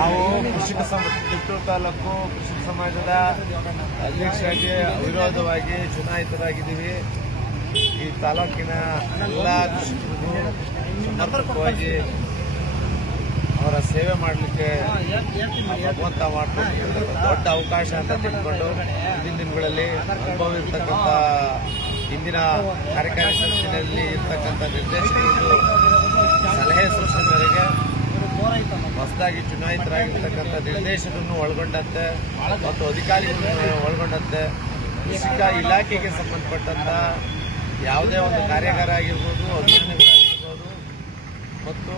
ನಾವು ಕಿತ್ತೂರು ತಾಲೂಕು ಕೃಷಿಕ ಸಮಾಜದ ಅಧ್ಯಕ್ಷರಾಗಿ ಅವಿರೋಧವಾಗಿ ಚುನಾಯಿತರಾಗಿದ್ದೀವಿ. ಈ ತಾಲೂಕಿನ ಎಲ್ಲ ಕೃಷಿಕರಿಗೂ ಸಮರ್ಪಕವಾಗಿ ಅವರ ಸೇವೆ ಮಾಡಲಿಕ್ಕೆ ಭಗವಂತ ಮಾಡ್ಕೊಂಡು ದೊಡ್ಡ ಅವಕಾಶ ಅಂತ ತಿಳ್ಕೊಂಡು ಮುಂದಿನ ದಿನಗಳಲ್ಲಿ ಅನುಭವ ಇರ್ತಕ್ಕಂಥ ಇಂದಿನ ಕಾರ್ಯಕಾರಿ ಸಮಿತಿಯಲ್ಲಿ ಇರ್ತಕ್ಕಂಥ ನಿರ್ದೇಶಕರು ಸಲಹೆ ಸೂಚನೆಗಳಿಗೆ ಹೊಸದಾಗಿ ಚುನಾಯಿತರಾಗಿರ್ತಕ್ಕಂಥ ನಿರ್ದೇಶಕರನ್ನು ಒಳಗೊಂಡಂತೆ ಮತ್ತು ಅಧಿಕಾರಿಗಳನ್ನು ಒಳಗೊಂಡಂತೆ ಕೃಷಿಕ ಇಲಾಖೆಗೆ ಸಂಬಂಧಪಟ್ಟಂತ ಯಾವುದೇ ಒಂದು ಕಾರ್ಯಾಗಾರ ಆಗಿರ್ಬೋದು, ಅಭಿಯಾನಗಳಾಗಿರ್ಬೋದು ಮತ್ತು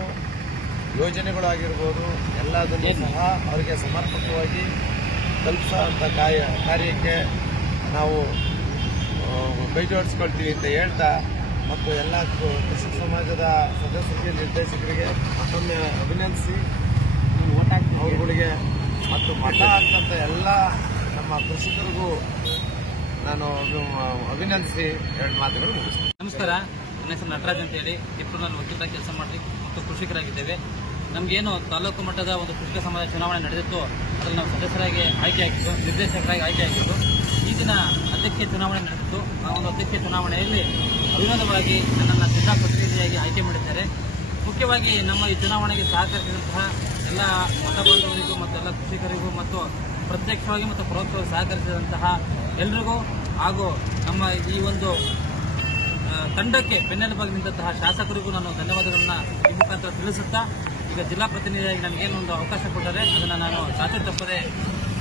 ಯೋಜನೆಗಳಾಗಿರ್ಬೋದು ಎಲ್ಲದನ್ನು ಸಹ ಅವರಿಗೆ ಸಮರ್ಪಕವಾಗಿ ತಲುಪಿಸುವಂಥ ಕಾರ್ಯಕ್ಕೆ ನಾವು ಕೈ ಜೋಡಿಸ್ಕೊಳ್ತೀವಿ ಅಂತ ಹೇಳ್ತಾ ಮತ್ತು ಎಲ್ಲ ಕೃಷಿ ಸಮಾಜದ ಸದಸ್ಯರಿಗೆ ನಿರ್ದೇಶಕರಿಗೆ ಮತ್ತೊಮ್ಮೆ ಅಭಿನಂದಿಸಿ ಅವರುಗಳಿಗೆ ಮತ್ತು ಮಠ ಹಾಕಂತ ಎಲ್ಲ ನಮ್ಮ ಕೃಷಿಕರಿಗೂ ನಾನು ಅಭಿನಂದಿಸಿ ಎರಡು ಮಾತುಗಳು ಮುಗಿಸ್ತೀನಿ. ನಮಸ್ಕಾರ, ನನ್ನ ಹೆಸರು ನಟರಾಜ್ ಅಂತ ಹೇಳಿ ಕಿತ್ತೂರಿನಲ್ಲಿ ವಕೀಲರಾಗಿ ಕೆಲಸ ಮಾಡಿ ಮತ್ತು ಕೃಷಿಕರಾಗಿದ್ದೇವೆ. ನಮಗೇನು ತಾಲೂಕು ಮಟ್ಟದ ಒಂದು ಕೃಷಿಕ ಸಮಾಜ ಚುನಾವಣೆ ನಡೆದಿತ್ತು, ಅದರಲ್ಲಿ ನಾವು ಸದಸ್ಯರಾಗಿ ಆಯ್ಕೆ ಆಗಿದ್ದು, ನಿರ್ದೇಶಕರಾಗಿ ಆಯ್ಕೆ ಆಗಿದ್ದು. ಈ ದಿನ ಅಧ್ಯಕ್ಷ ಚುನಾವಣೆ ನಡೆದಿತ್ತು. ಆ ಒಂದು ಅಧ್ಯಕ್ಷ ಚುನಾವಣೆಯಲ್ಲಿ ಅವಿರೋಧವಾಗಿ ನನ್ನನ್ನು ಜಿಲ್ಲಾ ಪ್ರತಿನಿಧಿಯಾಗಿ ಆಯ್ಕೆ ಮಾಡಿದ್ದಾರೆ. ಮುಖ್ಯವಾಗಿ ನಮ್ಮ ಈ ಚುನಾವಣೆಗೆ ಸಹಕರಿಸಿದಂತಹ ಎಲ್ಲ ಮತ ಬಾಂಧವರಿಗೂ ಮತ್ತು ಎಲ್ಲ ಕೃಷಿಕರಿಗೂ ಮತ್ತು ಪ್ರತ್ಯಕ್ಷವಾಗಿ ಮತ್ತು ಪರೋಕ್ಷವಾಗಿ ಸಹಕರಿಸಿದಂತಹ ಎಲ್ಲರಿಗೂ ಹಾಗೂ ನಮ್ಮ ಈ ಒಂದು ತಂಡಕ್ಕೆ ಬೆನ್ನೆಲುಬಾಗಿ ನಿಂತಹ ಶಾಸಕರಿಗೂ ನಾನು ಧನ್ಯವಾದಗಳನ್ನ ಈ ಮುಖಾಂತರ ತಿಳಿಸುತ್ತಾ, ಈಗ ಜಿಲ್ಲಾ ಪ್ರತಿನಿಧಿಯಾಗಿ ನನಗೇನು ಒಂದು ಅವಕಾಶ ಕೊಟ್ಟರೆ ಅದನ್ನು ನಾನು ಚಾಚು ತಪ್ಪದೆ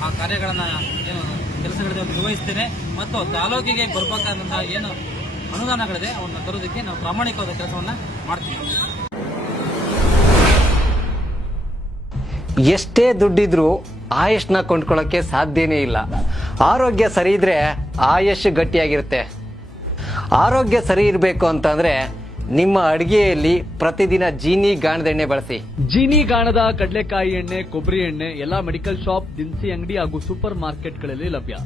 ಆ ಕಾರ್ಯಗಳನ್ನು ಏನು ಕೆಲಸಗಳಿದೆ ನಿರ್ವಹಿಸ್ತೇನೆ ಮತ್ತು ತಾಲೂಕಿಗೆ ಬರಬೇಕಾದಂತಹ ಏನು ಅನುದಾನಗಳಿದೆ ಅವನ್ನ ತರೋದಕ್ಕೆ ನಾವು ಪ್ರಾಮಾಣಿಕವಾದ ಕೆಲಸವನ್ನು ಮಾಡ್ತೀವಿ. ಎಷ್ಟೇ ದುಡ್ಡಿದ್ರೂ ಆಯುಷ್ನ ಕೊಂಡ್ಕೊಳ್ಳೋಕೆ ಸಾಧ್ಯನೇ ಇಲ್ಲ. ಆರೋಗ್ಯ ಸರಿ ಇದ್ರೆ ಆಯುಷ್ ಗಟ್ಟಿಯಾಗಿರುತ್ತೆ. ಆರೋಗ್ಯ ಸರಿ ಇರಬೇಕು ಅಂತಂದ್ರೆ ನಿಮ್ಮ ಅಡಿಗೆಯಲ್ಲಿ ಪ್ರತಿದಿನ ಜೀನಿ ಗಾಣದ ಎಣ್ಣೆ ಬಳಸಿ. ಜೀನಿ ಗಾಣದ ಕಡಲೆಕಾಯಿ ಎಣ್ಣೆ, ಕೊಬ್ಬರಿ ಎಣ್ಣೆ ಎಲ್ಲಾ ಮೆಡಿಕಲ್ ಶಾಪ್, ದಿನಸಿ ಅಂಗಡಿ ಹಾಗೂ ಸೂಪರ್ ಮಾರ್ಕೆಟ್ಗಳಲ್ಲಿ ಲಭ್ಯ.